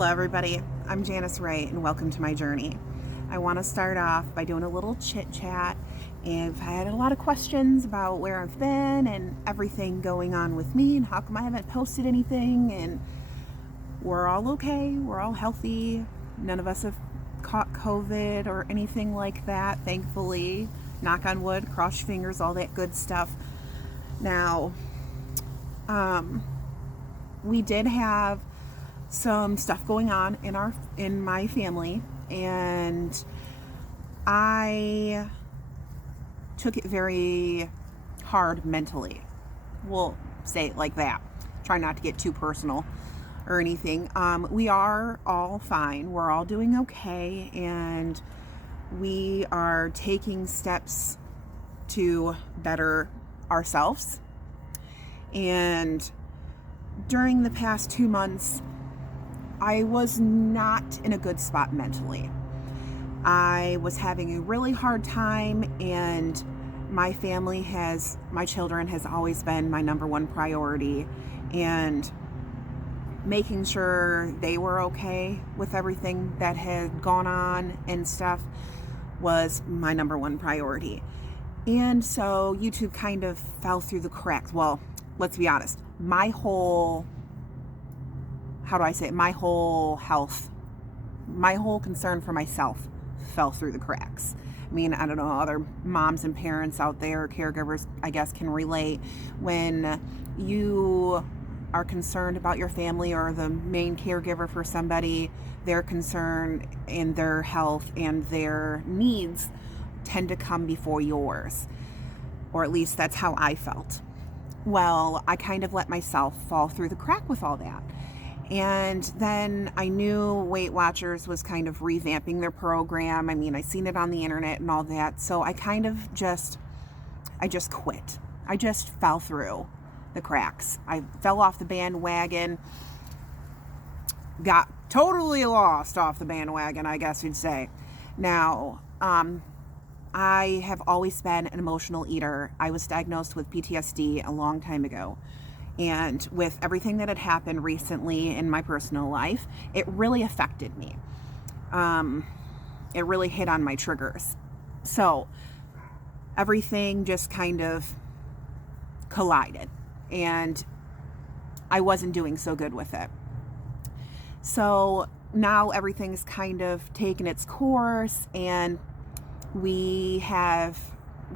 Hello everybody, I'm Janice Ray and welcome to my journey. I want to start off by doing a little chit chat. I've had a lot of questions about where I've been and everything going on with me and how come I haven't posted anything, and we're all okay, we're all healthy. None of us have caught COVID or anything like that, thankfully. Knock on wood, cross your fingers, all that good stuff. Now, we did have some stuff going on in my family, and I took it very hard mentally. We'll say it like that. Try not to get too personal or anything. We are all fine. We're all doing okay, and we are taking steps to better ourselves. And during the past 2 months, I was not in a good spot mentally. I was having a really hard time, and my children has always been my number one priority, and making sure they were okay with everything that had gone on and stuff was my number one priority. And so YouTube kind of fell through the cracks. Well, let's be honest, my whole health, my whole concern for myself fell through the cracks. I mean, I don't know, other moms and parents out there, caregivers, I guess, can relate. When you are concerned about your family or the main caregiver for somebody, their concern and their health and their needs tend to come before yours. Or at least that's how I felt. Well, I kind of let myself fall through the crack with all that. And then I knew Weight Watchers was kind of revamping their program. I mean, I seen it on the internet and all that. So I kind of I just quit. I just fell through the cracks. I fell off the bandwagon, got totally lost off the bandwagon, I guess you'd say. Now, I have always been an emotional eater. I was diagnosed with PTSD a long time ago. And with everything that had happened recently in my personal life, it really affected me. It really hit on my triggers. So everything just kind of collided, and I wasn't doing so good with it. So now everything's kind of taken its course, and we have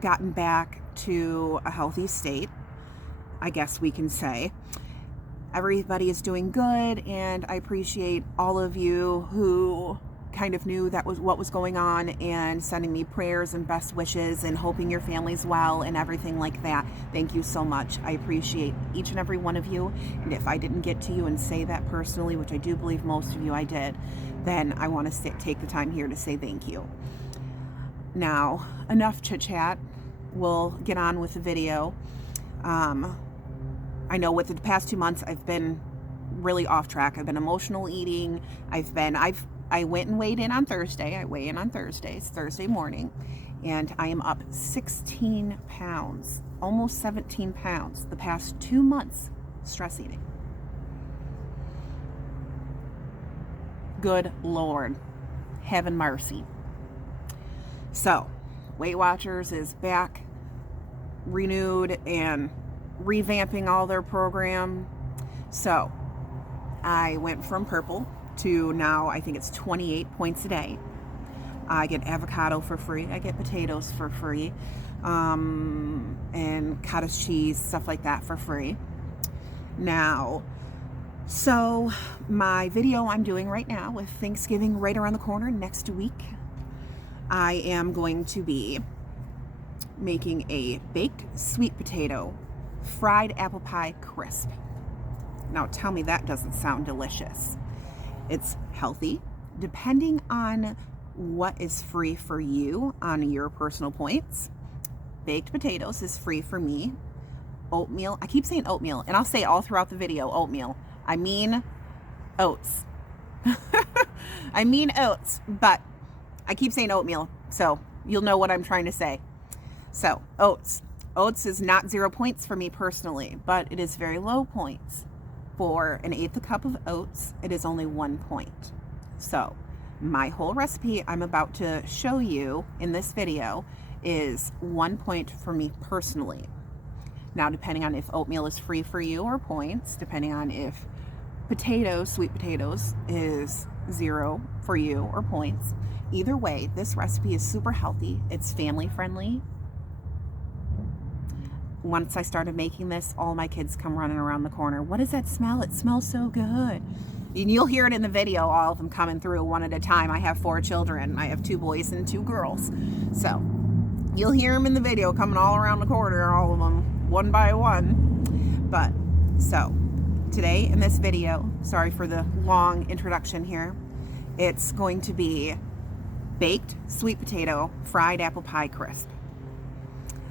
gotten back to a healthy state, I guess we can say. Everybody is doing good, and I appreciate all of you who kind of knew that was what was going on and sending me prayers and best wishes and hoping your family's well and everything like that. Thank you so much. I appreciate each and every one of you, and if I didn't get to you and say that personally, which I do believe most of you I did, then I want to take the time here to say thank you. Now, enough chit chat. We'll get on with the video. I know with the past 2 months, I've been really off track. I've been emotional eating. I went and weighed in on Thursday. I weigh in on Thursdays, Thursday morning, and I am up 16 pounds, almost 17 pounds the past 2 months, stress eating. Good Lord, heaven mercy. So, Weight Watchers is back, renewed, and revamping all their program. So I went from purple to now I think it's 28 points a day. I get avocado for free. I get potatoes for free, and cottage cheese, stuff like that for free. Now, so my video I'm doing right now, with Thanksgiving right around the corner next week, I am going to be making a baked sweet potato fried apple pie crisp. Now tell me that doesn't sound delicious. It's healthy, depending on what is free for you on your personal points. Baked potatoes is free for me. Oatmeal, I keep saying oatmeal, and I'll say all throughout the video oatmeal. I mean oats. I mean oats, but I keep saying oatmeal, so you'll know what I'm trying to say. So, oats. Oats is not 0 points for me personally, but it is very low points For an eighth a cup of oats, it is only 1 point. So my whole recipe I'm about to show you in this video is 1 point for me personally. Now, depending on if oatmeal is free for you or points, depending on if potatoes, sweet potatoes, is 0 for you or points. Either way, this recipe is super healthy. It's family friendly. Once I started making this, all my kids come running around the corner. What does that smell? It smells so good. And you'll hear it in the video, all of them coming through one at a time. I have 4 children. I have 2 boys and 2 girls. So you'll hear them in the video coming all around the corner, all of them, one by one. But so today in this video, sorry for the long introduction here, it's going to be baked sweet potato fried apple pie crisp.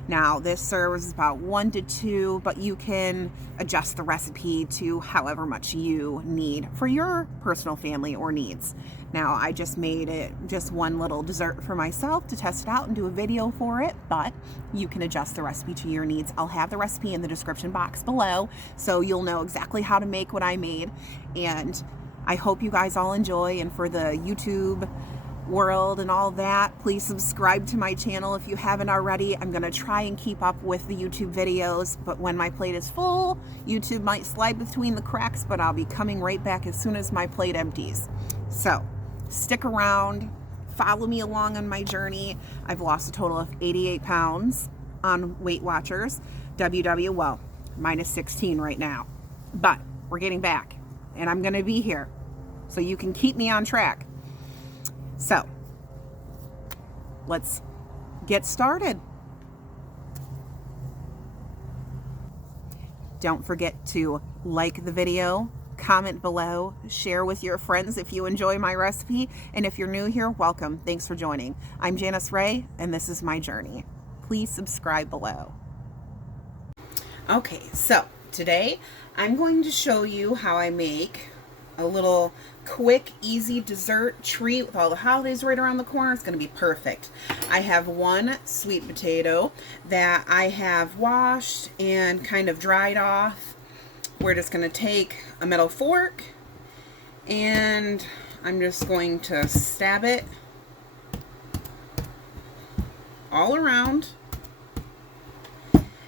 Now, this serves about 1 to 2, but you can adjust the recipe to however much you need for your personal family or needs. Now, I just made it just one little dessert for myself to test it out and do a video for it, but you can adjust the recipe to your needs. I'll have the recipe in the description box below, so you'll know exactly how to make what I made. And I hope you guys all enjoy, and for the YouTube world and all that, please subscribe to my channel if you haven't already. I'm gonna try and keep up with the YouTube videos, but when my plate is full, YouTube might slide between the cracks, but I'll be coming right back as soon as my plate empties. So stick around, follow me along on my journey. I've lost a total of 88 pounds on Weight Watchers. well, minus 16 right now, but we're getting back, and I'm gonna be here so you can keep me on track. So let's get started. Don't forget to like the video, comment below, share with your friends if you enjoy my recipe, and if you're new here, welcome. Thanks for joining. I'm Janice Ray, and this is my journey. Please subscribe below. Okay, so today I'm going to show you how I make a little quick, easy dessert treat with all the holidays right around the corner. It's going to be perfect. I have 1 sweet potato that I have washed and kind of dried off. We're just going to take a metal fork and I'm just going to stab it all around.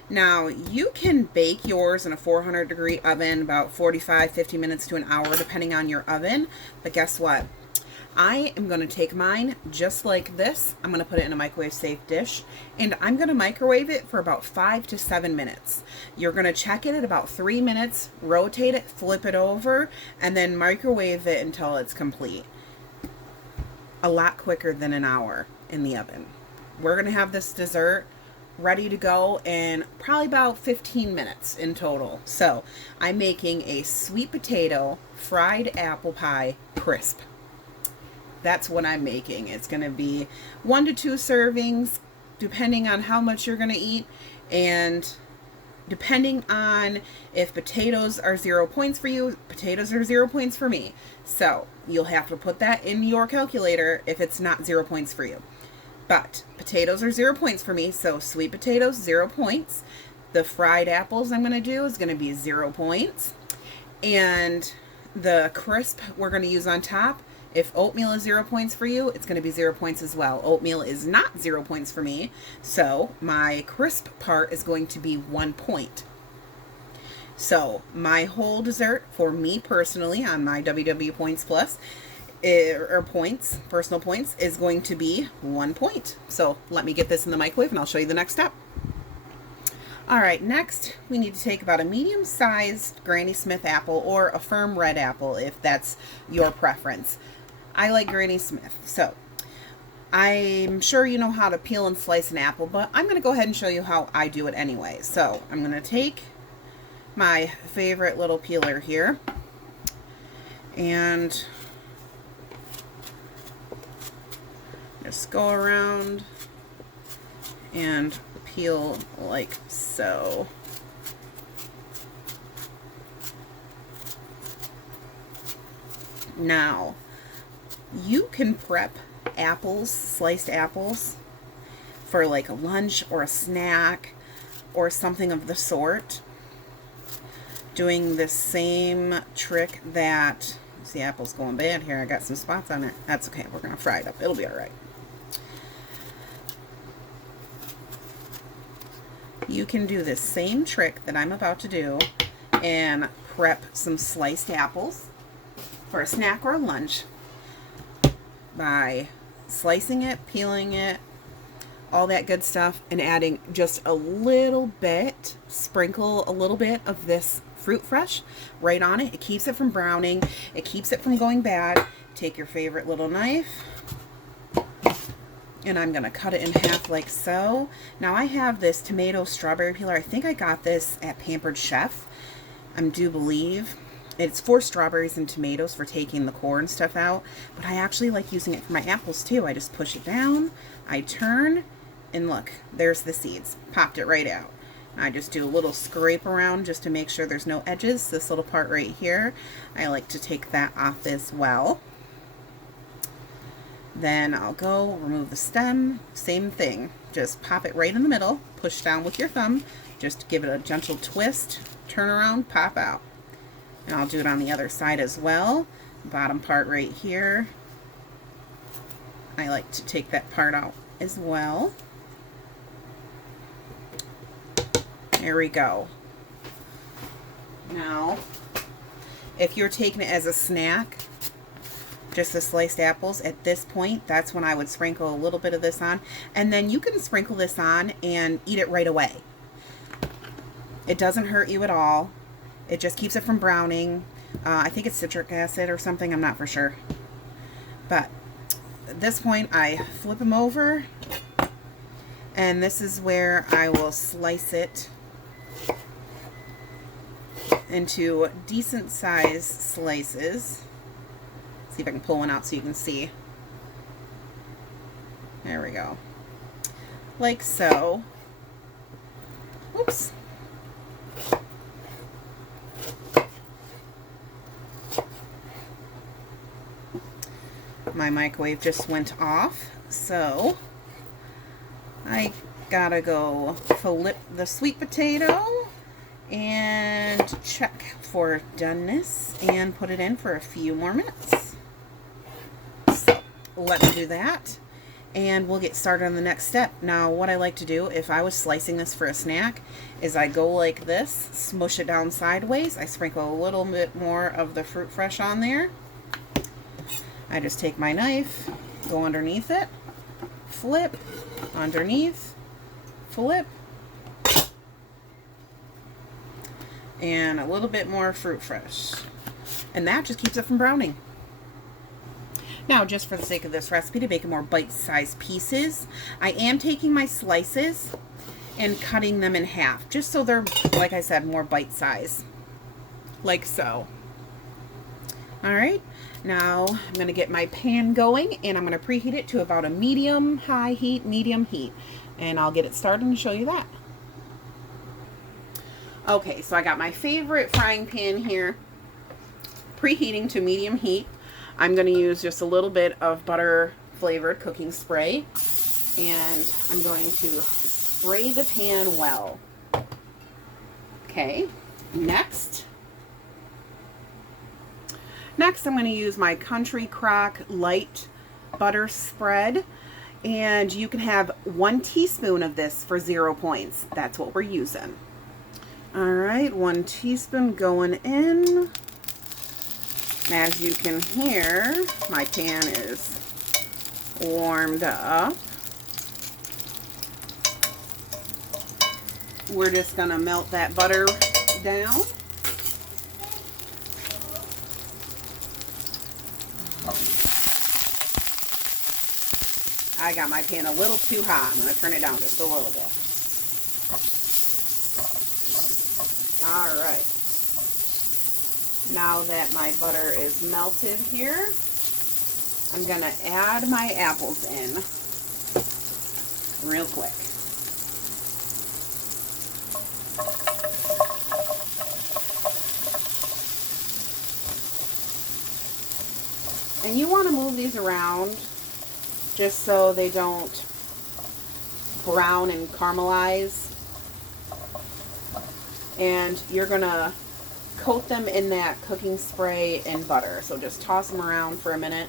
Now, you can bake yours in a 400-degree oven about 45-50 minutes to an hour, depending on your oven. But guess what? I am going to take mine just like this. I'm going to put it in a microwave-safe dish, and I'm going to microwave it for about 5 to 7 minutes. You're going to check it at about 3 minutes, rotate it, flip it over, and then microwave it until it's complete. A lot quicker than an hour in the oven. We're going to have this dessert ready to go in probably about 15 minutes in total. So I'm making a sweet potato fried apple pie crisp. That's what I'm making. It's going to be 1 to 2 servings depending on how much you're going to eat, and depending on if potatoes are 0 points for you, potatoes are 0 points for me. So you'll have to put that in your calculator if it's not 0 points for you. But potatoes are 0 points for me, so sweet potatoes, 0 points. The fried apples I'm going to do is going to be 0 points. And the crisp we're going to use on top, if oatmeal is 0 points for you, it's going to be 0 points as well. Oatmeal is not 0 points for me, so my crisp part is going to be 1 point. So my whole dessert for me personally on my WW Points Plus, or points, personal points, is going to be 1 point. So let me get this in the microwave and I'll show you the next step. Alright, next we need to take about a medium-sized Granny Smith apple or a firm red apple if that's your preference. I like Granny Smith, so I'm sure you know how to peel and slice an apple, but I'm going to go ahead and show you how I do it anyway. So I'm going to take my favorite little peeler here and just go around and peel like so. Now, you can prep apples, sliced apples, for like a lunch or a snack or something of the sort. doing the same trick that, see, apple's going bad here. I got some spots on it. That's okay. We're going to fry it up. It'll be all right. You can do the same trick that I'm about to do and prep some sliced apples for a snack or a lunch by slicing it, peeling it, all that good stuff, and adding just a little bit, sprinkle a little bit of this fruit fresh right on it. It keeps it from browning. It keeps it from going bad. Take your favorite little knife, and I'm going to cut it in half like so. Now I have this tomato strawberry peeler. I think I got this at Pampered Chef. I do believe. It's for strawberries and tomatoes for taking the core and stuff out. But I actually like using it for my apples too. I just push it down. I turn. And look, there's the seeds. Popped it right out. I just do a little scrape around just to make sure there's no edges. This little part right here, I like to take that off as well. Then I'll go remove the stem. Same thing. Just pop it right in the middle. Push down with your thumb. Just give it a gentle twist. Turn around, pop out. And I'll do it on the other side as well. Bottom part right here. I like to take that part out as well. There we go. Now, if you're taking it as a snack, just the sliced apples, at this point, that's when I would sprinkle a little bit of this on. And then you can sprinkle this on and eat it right away. It doesn't hurt you at all. It just keeps it from browning. I think it's citric acid or something. I'm not for sure. But at this point, I flip them over. And this is where I will slice it into decent size slices. See if I can pull one out so you can see. There we go. Like so. Oops. My microwave just went off, so I gotta go flip the sweet potato and check for doneness and put it in for a few more minutes. So let's do that and we'll get started on the next step. Now what I like to do if I was slicing this for a snack is I go like this, smush it down sideways. I sprinkle a little bit more of the fruit fresh on there. I just take my knife, go underneath it, flip, underneath, flip, and a little bit more fruit fresh. And that just keeps it from browning. Now, just for the sake of this recipe, to make it more bite-sized pieces, I am taking my slices and cutting them in half, just so they're, like I said, more bite-sized, like so. All right. Now I'm going to get my pan going and I'm going to preheat it to about a medium-high heat, medium heat. And I'll get it started and show you that. Okay, so I got my favorite frying pan here, preheating to medium heat. I'm going to use just a little bit of butter flavored cooking spray. And I'm going to spray the pan well. Okay, next I'm going to use my Country Crock light butter spread, and you can have 1 teaspoon of this for 0 points. That's what we're using. All right, 1 teaspoon going in. As you can hear, my pan is warmed up. We're just going to melt that butter down. I got my pan a little too hot. I'm going to turn it down just a little bit. All right. Now that my butter is melted here, I'm going to add my apples in real quick. And you want to move these around just so they don't brown and caramelize. And you're gonna coat them in that cooking spray and butter. So just toss them around for a minute.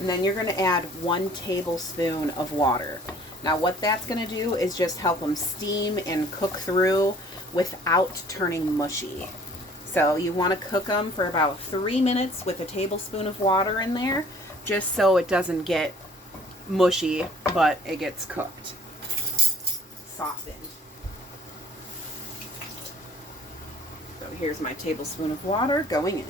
And then you're going to add 1 tablespoon of water. Now what that's going to do is just help them steam and cook through without turning mushy. So you want to cook them for about 3 minutes with a tablespoon of water in there, just so it doesn't get mushy, but it gets cooked, softened. So here's my tablespoon of water going in.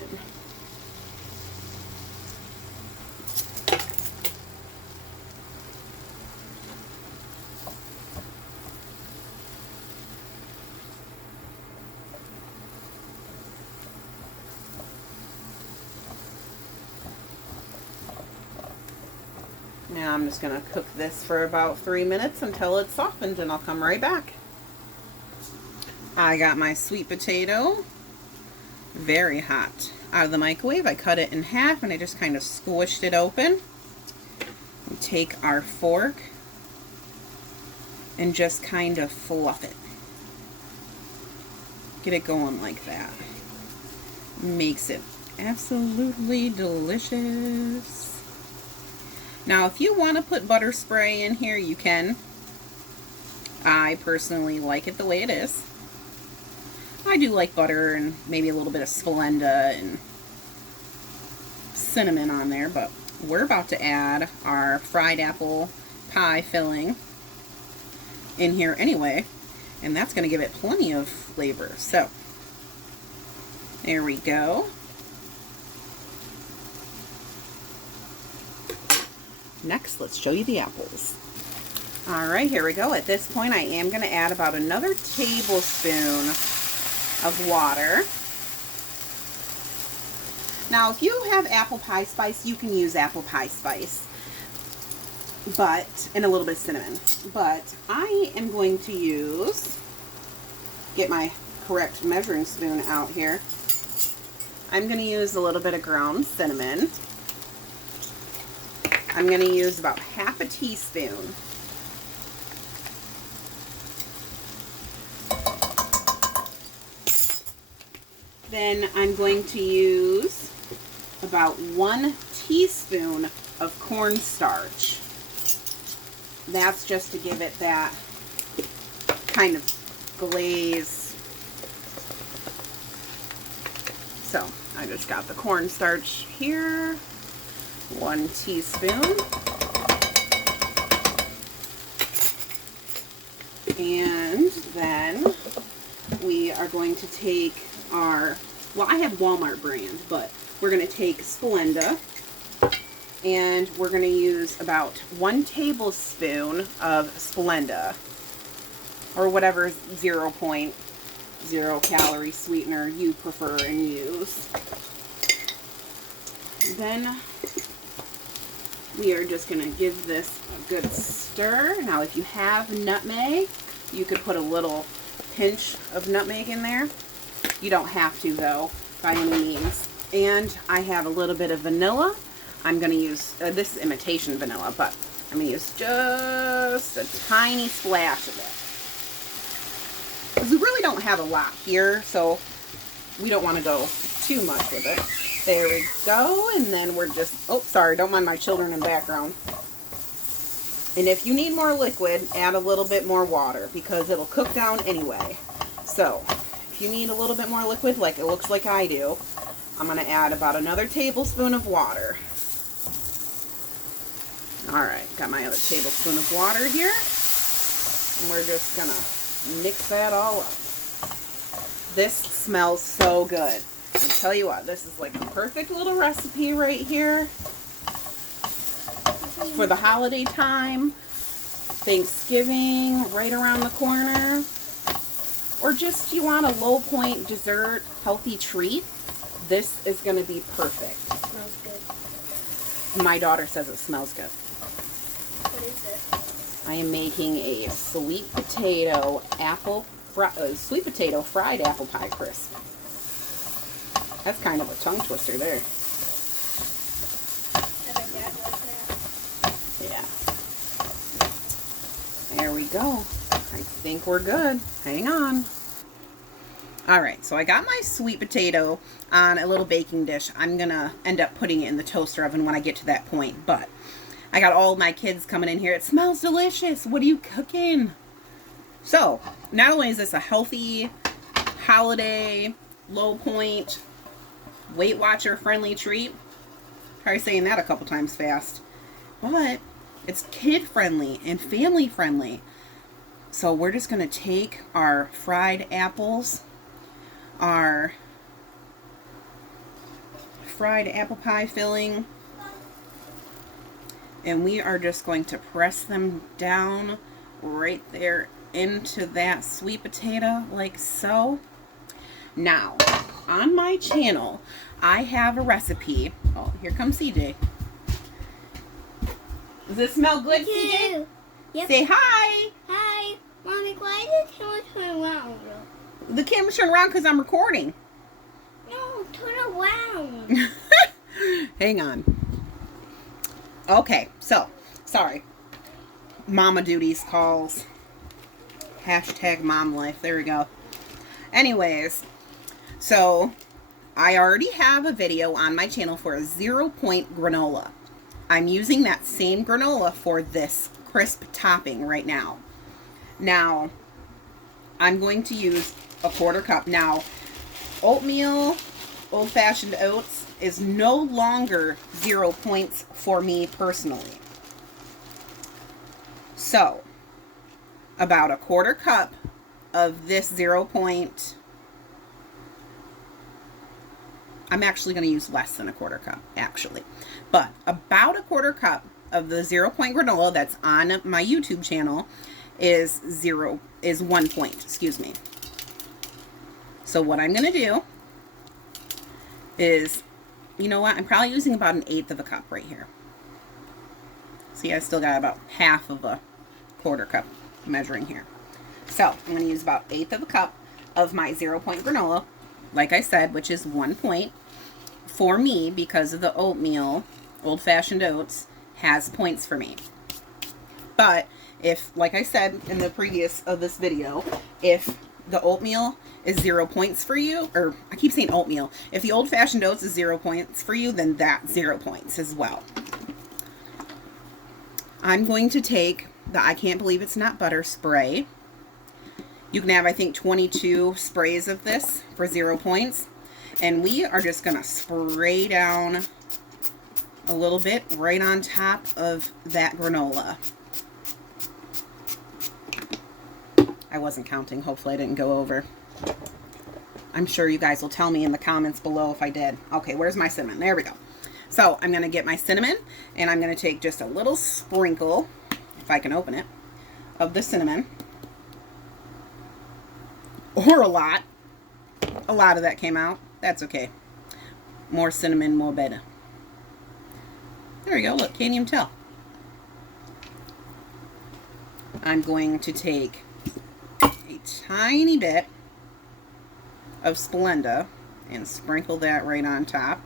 Now I'm just going to cook this for about 3 minutes until it's softened, and I'll come right back. I got my sweet potato, very hot, out of the microwave. I cut it in half and I just kind of squished it open. We take our fork and just kind of fluff it. Get it going like that. Makes it absolutely delicious. Now, if you want to put butter spray in here, you can. I personally like it the way it is. I do like butter and maybe a little bit of Splenda and cinnamon on there, but we're about to add our fried apple pie filling in here anyway, and that's going to give it plenty of flavor. So, there we go. Next, let's show you the apples. Alright, here we go. At this point, I am going to add about another tablespoon of water. Now, if you have apple pie spice, you can use apple pie spice, and a little bit of cinnamon. But I am going to get my correct measuring spoon out here. I'm going to use a little bit of ground cinnamon. I'm going to use about half a teaspoon. Then I'm going to use about 1 teaspoon of cornstarch. That's just to give it that kind of glaze. So I just got the cornstarch here. 1 teaspoon. And then we are going to take our, well, I have Walmart brand, but we're going to take Splenda, and we're going to use about 1 tablespoon of Splenda, or whatever 0.0 calorie sweetener you prefer and use. Then we are just going to give this a good stir. Now, if you have nutmeg, you could put a little pinch of nutmeg in there. You don't have to, though, by any means. And I have a little bit of vanilla. I'm going to use, this is imitation vanilla, but I'm going to use just a tiny splash of it. Because we really don't have a lot here, so we don't want to go too much with it. There we go, and then we're just, oh, sorry, don't mind my children in the background. And if you need more liquid, add a little bit more water, because it'll cook down anyway. So, if you need a little bit more liquid, like it looks like I do, I'm going to add about another tablespoon of water. Alright, got my other tablespoon of water here. And we're just going to mix that all up. This smells so good. I tell you what, this is like a perfect little recipe right here for the holiday time, Thanksgiving, right around the corner, or just you want a low point dessert, healthy treat. This is going to be perfect. It smells good. My daughter says it smells good. What is it? I am making a sweet potato fried apple pie crisp. That's kind of a tongue twister there. I bet Dad likes that. Yeah. There we go. I think we're good. Hang on. All right, so I got my sweet potato on a little baking dish. I'm going to end up putting it in the toaster oven when I get to that point. But I got all my kids coming in here. It smells delicious. What are you cooking? So, not only is this a healthy, holiday, low point, Weight Watcher friendly treat, probably saying that a couple times fast, but it's kid friendly and family friendly. So we're just going to take our fried apples, our fried apple pie filling, and we are just going to press them down right there into that sweet potato like so. Now, on my channel, I have a recipe. Oh, here comes CJ. Does this smell good, CJ? Yep. Say hi. Hi. Mommy, why is the camera turn around? The camera's turned around because I'm recording. No, turn around. Hang on. Okay, so, sorry. Mama duties calls. Hashtag mom life. There we go. Anyways, so I already have a video on my channel for a 0-point granola. I'm using that same granola for this crisp topping right now. Now, I'm going to use a 1/4 cup. Now, oatmeal, old-fashioned oats, is no longer 0 points for me personally. So, about a 1/4 cup of this 0 point. I'm actually going to use less than a 1/4 cup, actually. But about a 1/4 cup of the 0 point granola that's on my YouTube channel is 1 point, excuse me. So what I'm going to do is, you know what, I'm probably using about 1/8 of a cup right here. See, I still got about half of a 1/4 cup measuring here. So I'm going to use about 1/8 of a cup of my 0 point granola, like I said, which is 1 point for me because of the oatmeal. Old-fashioned oats has points for me. But if, like I said in the previous of this video, if the oatmeal is 0 points for you, or I keep saying oatmeal, if the old-fashioned oats is 0 points for you, then that's 0 points as well. I'm going to take the I Can't Believe It's Not Butter spray. You can have, I think, 22 sprays of this for 0 points. And we are just going to spray down a little bit right on top of that granola. I wasn't counting. Hopefully I didn't go over. I'm sure you guys will tell me in the comments below if I did. Okay, where's my cinnamon? There we go. So I'm going to get my cinnamon, and I'm going to take just a little sprinkle, if I can open it, of the cinnamon. Or a lot. A lot of that came out. That's okay. More cinnamon, more better. There we go. Look, can't even tell. I'm going to take a tiny bit of Splenda and sprinkle that right on top.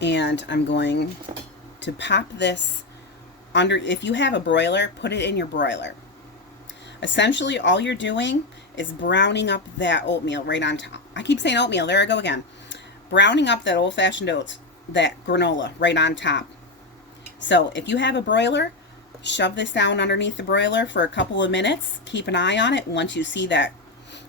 And I'm going to pop this under. If you have a broiler, put it in your broiler. Essentially, all you're doing is browning up that oatmeal right on top. I keep saying oatmeal. There I go again. Browning up that old-fashioned oats, that granola, right on top. So, if you have a broiler, shove this down underneath the broiler for a couple of minutes. Keep an eye on it. Once you see that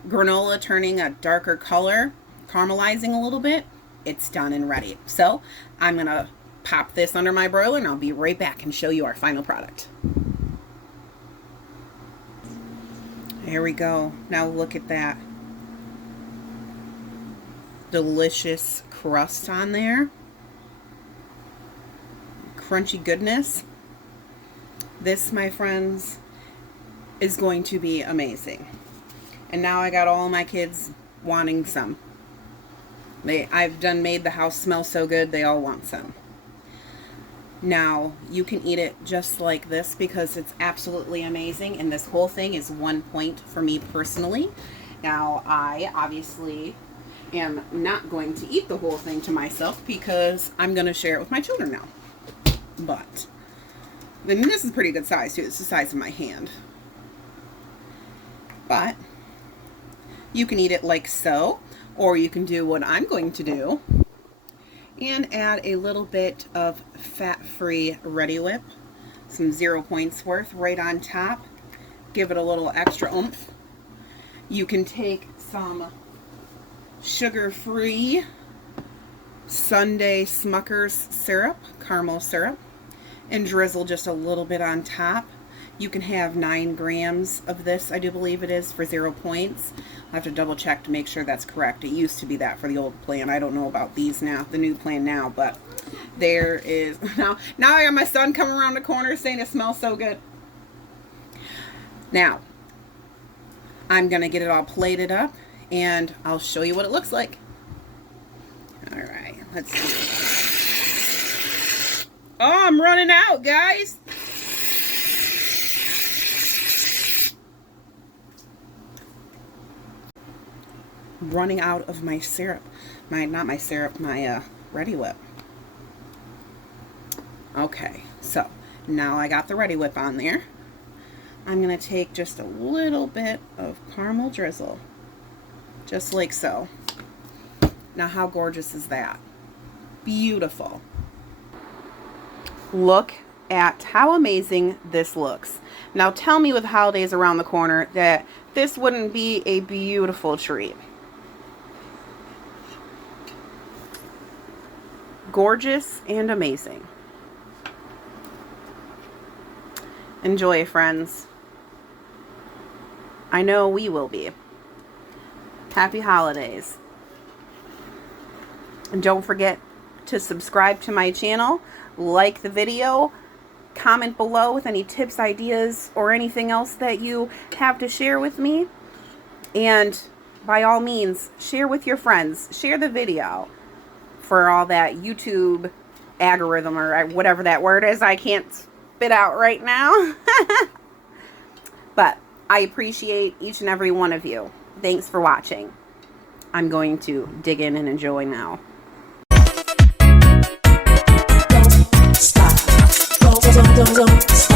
granola turning a darker color, caramelizing a little bit, it's done and ready. So, I'm going to pop this under my broiler, and I'll be right back and show you our final product. There we go. Now look at that delicious crust on there. Crunchy goodness. This, my friends, is going to be amazing. And now I got all my kids wanting some. I've made the house smell so good, they all want some. Now, you can eat it just like this because it's absolutely amazing, and this whole thing is 1 point for me personally. Now, I obviously am not going to eat the whole thing to myself because I'm going to share it with my children now. But, then this is pretty good size too. It's the size of my hand. but you can eat it like so, or you can do what I'm going to do and add a little bit of fat-free Reddi whip, some 0 points worth right on top. Give it a little extra oomph. You can take some sugar-free Sundae Smucker's syrup, caramel syrup, and drizzle just a little bit on top. You can have 9 grams of this, I do believe it is, for 0 points. I'll have to double check to make sure that's correct. It used to be that for the old plan. I don't know about these now, the new plan now, but there is. Now I got my son coming around the corner saying it smells so good. Now, I'm going to get it all plated up, and I'll show you what it looks like. All right, let's see. Oh, I'm running out, guys. Running out of my syrup. Not my syrup, my Reddi whip. Okay, so now I got the Reddi whip on there. I'm going to take just a little bit of caramel drizzle. Just like so. Now how gorgeous is that? Beautiful. Look at how amazing this looks. Now tell me with holidays around the corner that this wouldn't be a beautiful treat. Gorgeous and amazing. Enjoy, friends. I know we will be. Happy holidays. And don't forget to subscribe to my channel, like the video, comment below with any tips, ideas, or anything else that you have to share with me. And by all means, share with your friends. Share the video for all that YouTube algorithm or whatever that word is I can't spit out right now. But I appreciate each and every one of you. Thanks for watching. I'm going to dig in and enjoy now. Don't stop. Don't stop.